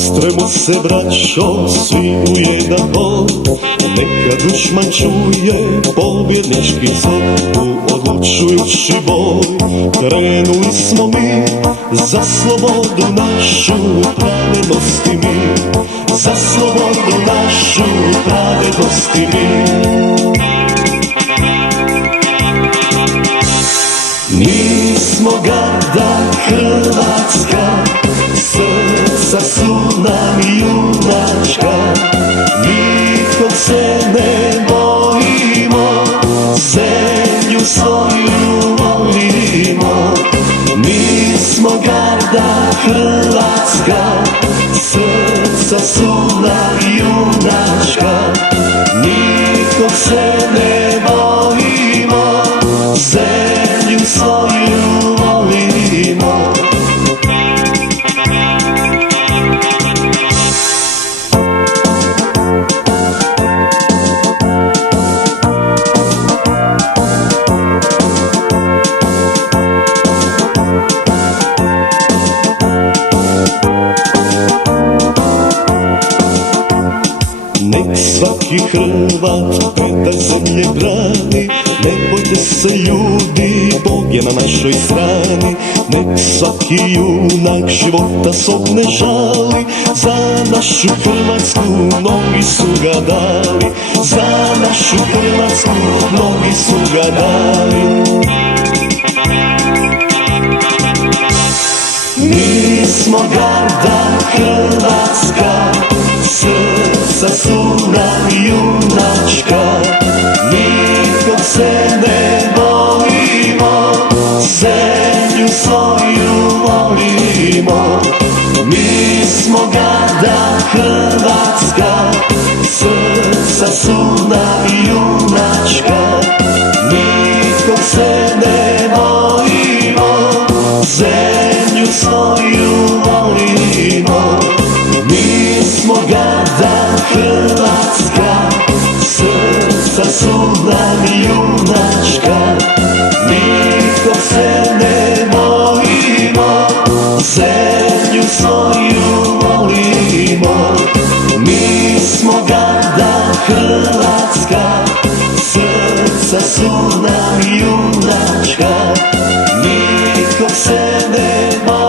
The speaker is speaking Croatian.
Stremo se, braćo, svi u jedan bol, neka dušman čuje pobjednički zov. U odlučujući boj krenuli smo mi, za slobodu našu, pravednosti mi, za slobodu našu, pravednosti mi. Mi smo garda Hrvatska, srca su nam junačka, nikog se ne bojimo, zemlju svoju volimo. Mi smo garda Hrvatska, srca su nam junačka, nikog se ne bojimo, zemlju svoju volimo. Nek svaki Hrvat pita zemlje brani, ne bojte se ljudi, Bog je na našoj strani. Nek svaki junak života svog ne žali, za našu Hrvatsku mnogi su ga dali, za našu Hrvatsku mnogi su ga dali. Mi smo garda Hrvatska, srca su nam junačka, nikog se ne bojimo, zemlju svoju volimo. Mi smo garda Hrvatska, srca su nam junačka, nikog se ne bojimo, zemlju svoju volimo. Mi smo garda Hrvatska, srca su nam junačka, nikog se ne bojimo, zemlju svoju volimo. Mi smo garda Hrvatska, srca su nam junačka, nikog se ne bojimo.